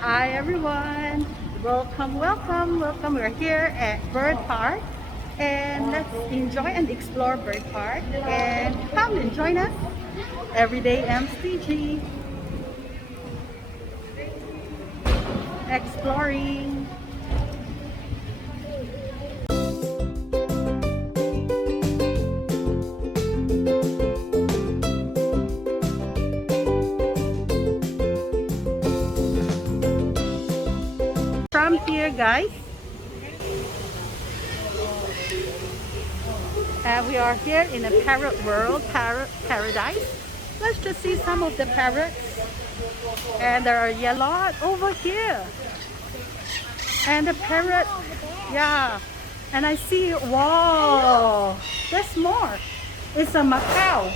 Hi everyone, welcome. We're here at Bird Park and let's enjoy and explore Bird Park and come and join us. Everyday MCG exploring. From here guys, we are here in a Parrot World, Paradise. Let's just see some of the parrots. And there are a lot over here. And the parrot, yeah. And I see, wow, there's more. It's a macaw.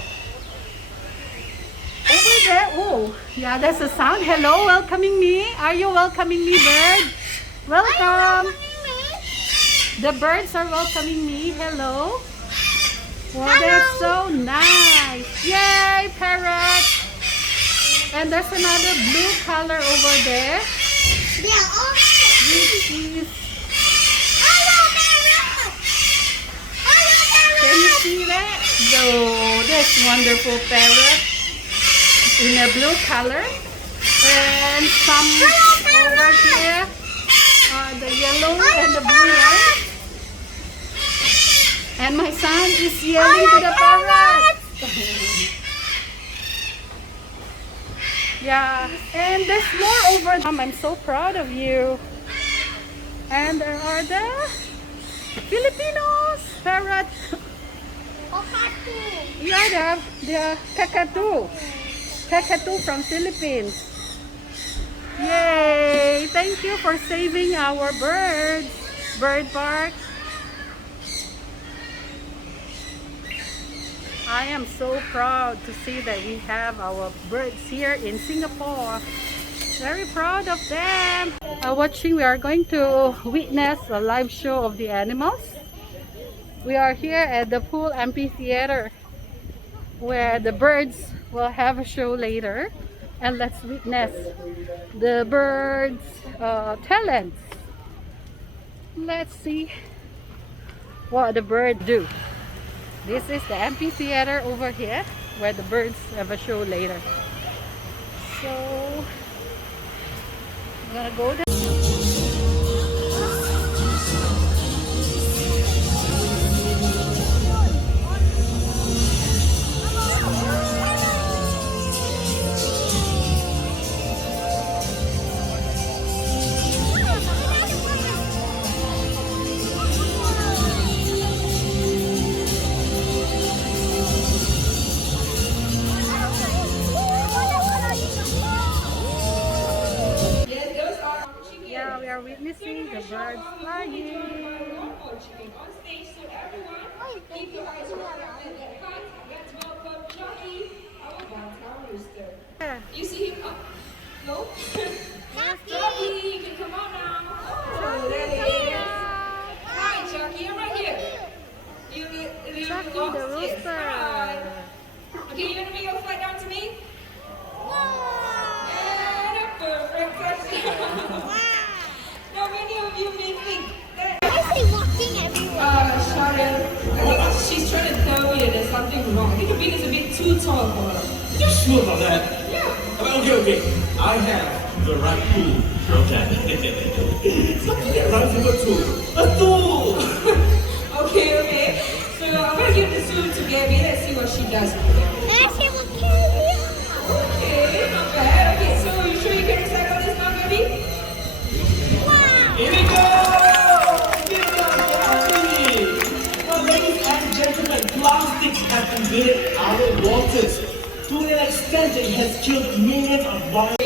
Over there, oh, yeah, there's a sound. Hello, welcoming me. Are you welcoming me, bird? Welcome. The birds are welcoming me. Hello. Wow, they're so nice. Yay, parrot. And there's another blue color over there. Which is... Can you see that? No, that's wonderful parrot in a blue color. And some over here are the yellow and the blue one. And my son is yelling to the parrot. Yeah, and there's more over there. I'm so proud of you. And there are the Filipinos parrot. Yeah, the kakatu. Kakatu from Philippines. Yay! Thank you for saving our birds. Bird Park. I am so proud to see that we have our birds here in Singapore. Very proud of them. We are going to witness a live show of the animals. We are here at the pool amphitheater where the birds will have a show later. And let's witness the birds' talents. Let's see what the birds do. This is the amphitheater over here where the birds have a show later. So I'm gonna go there. We are witnessing the birds flying. You see him? No? Chucky, you can come on now. Oh, there he is. Hi, Chucky, I'm right here. Chucky the rooster. Okay, you want to make a flight down to me? And a perfect touchdown. Now, many of you may think that... Why is he walking everywhere? Sharon, I think she's trying to tell me that there's something wrong. I think the bean is a bit too tall for her. You're sure about that? Yeah. Okay. I have the right tool. Okay. Something that rhymes with a tool. A tool! Okay. So I'm going to give the suit to Gabby. Let's see what she does. Actually, will kill you. Okay, not bad. Okay, so you sure you can recite all this now, Gabby? Wow. Here we go! Give it up, Gabby! Well, ladies and gentlemen, plastics have invaded our waters. To an extent, it has killed millions of wild.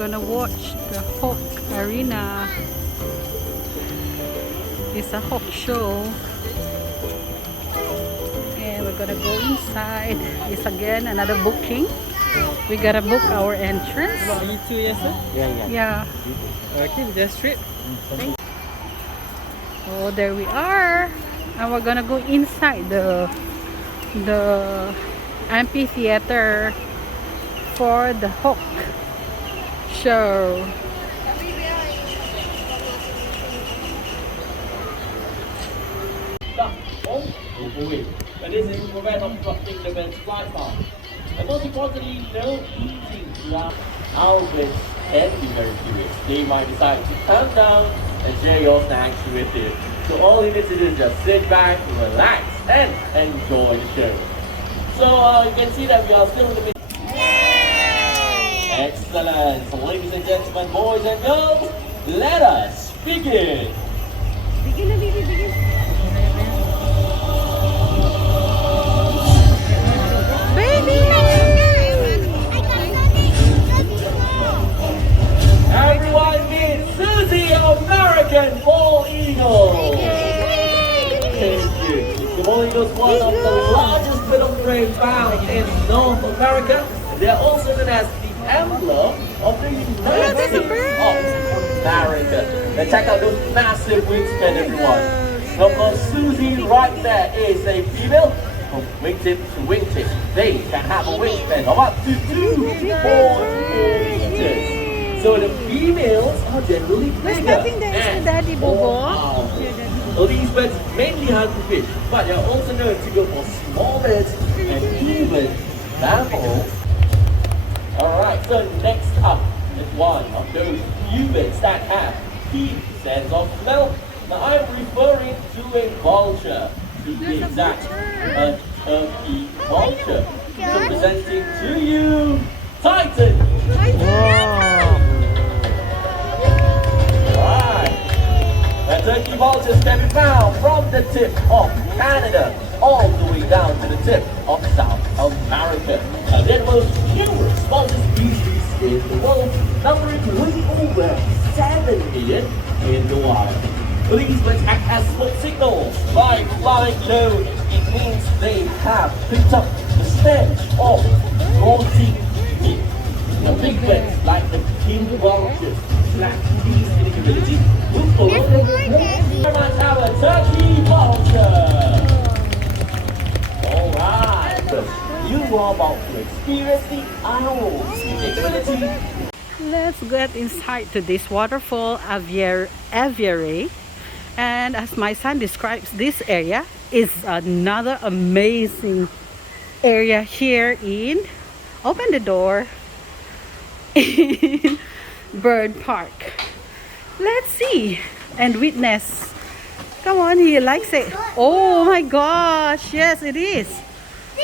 gonna watch the Hawk Arena. It's a hawk show. And we're gonna go inside. It's again another booking. We gotta book our entrance. About you too, yes sir? Yeah. Okay, just straight. Oh, there we are. And we're gonna go inside the amphitheater for the hawk show. But this is to prevent obstructing the event's flight path. And most importantly, no eating throughout. Outlets can be very curious. They might decide to come down and share your snacks with you. So all you need to do is just sit back, relax, and enjoy the show. So you can see that we are still in the middle. Excellent. So ladies and gentlemen, boys and girls, let us begin. Begin. Everyone meet Susie, American Bald Eagle. Thank you. The Bald Eagle is one of the largest bird of prey found in North America. They are also known as the emblem of the United States of America. Now check out those massive wingspan, everyone. Of course, Susie right there is a female. From wingtip to wingtip, they can have a wingspan of up to 2.4 meters. So the females are generally bigger nothing there, and Daddy more Bobo. powerful. So these birds mainly hunt for fish, but they are also known to go for small birds and even mammals. Alright, so next up is one of those few birds that have keen sense of smell. Now I'm referring to a vulture. To be exact, a turkey vulture. So presenting to you, Titan. Right. The turkey vultures can be found from the tip of Canada all the way down to the tip of South America. They're the most numerous vulture species in the world, numbering way over 7 million in the wild. These birds act as smoke signals. By flying low, it means they have picked up the stench of rotting meat. The big birds, like the king vultures, lack these capabilities. Look for them. We might have a turkey vulture. Alright, you are about to experience the owl's capability. Let's get inside to this waterfall aviary. And as my son describes, this area is another amazing area here in, open the door, in Bird Park. Let's see and witness. Come on, he likes it. Oh my gosh, yes it is.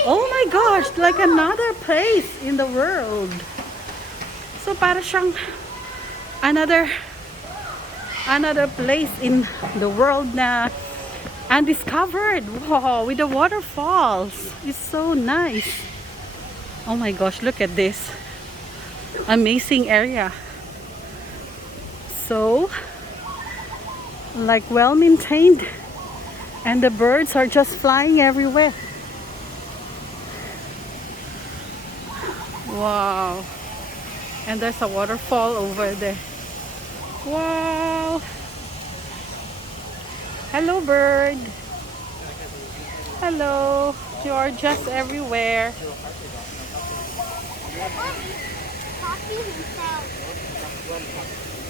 Oh my gosh, like another place in the world. So para siyang another place in the world na undiscovered. Wow, with the waterfalls. It's so nice. Oh my gosh, look at this. Amazing area. So, like well maintained. And the birds are just flying everywhere. Wow. And there's a waterfall over there. Wow! Hello, bird. Hello. You are just everywhere. Buffing himself.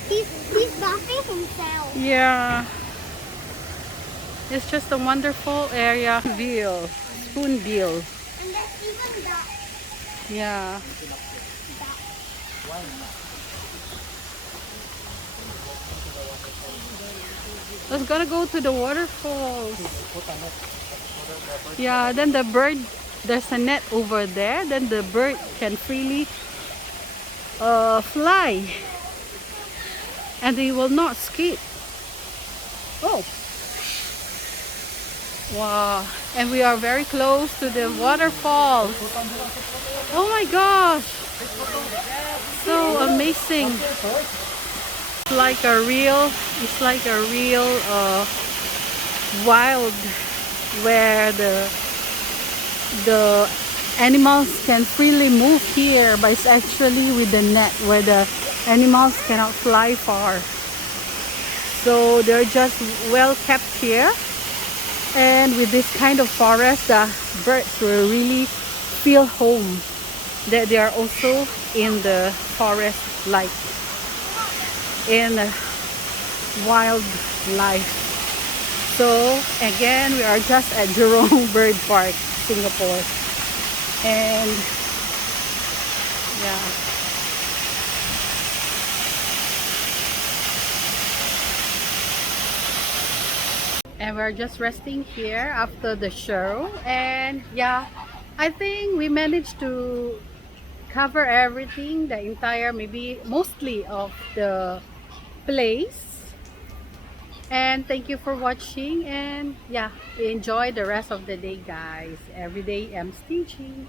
He's buffing himself. Yeah. It's just a wonderful area. Spoonbill. And there's even ducks. Yeah. Let's gonna go to the waterfalls. Yeah, then the bird, there's a net over there. Then the bird can freely fly. And they will not escape. Oh. Wow. And we are very close to the waterfalls. Oh my gosh. So amazing. amazing. It's like a real wild, where the animals can freely move here, but it's actually with the net where the animals cannot fly far. So they're just well kept here, and with this kind of forest, the birds will really feel home, that they are also in the forest, like in wildlife. So again, we are just at Jurong Bird Park, Singapore, and yeah. And we're just resting here after the show, and yeah, I think we managed to cover everything, the entire, maybe mostly of the place. And thank you for watching, and yeah, enjoy the rest of the day, guys. Every day I'm stitching.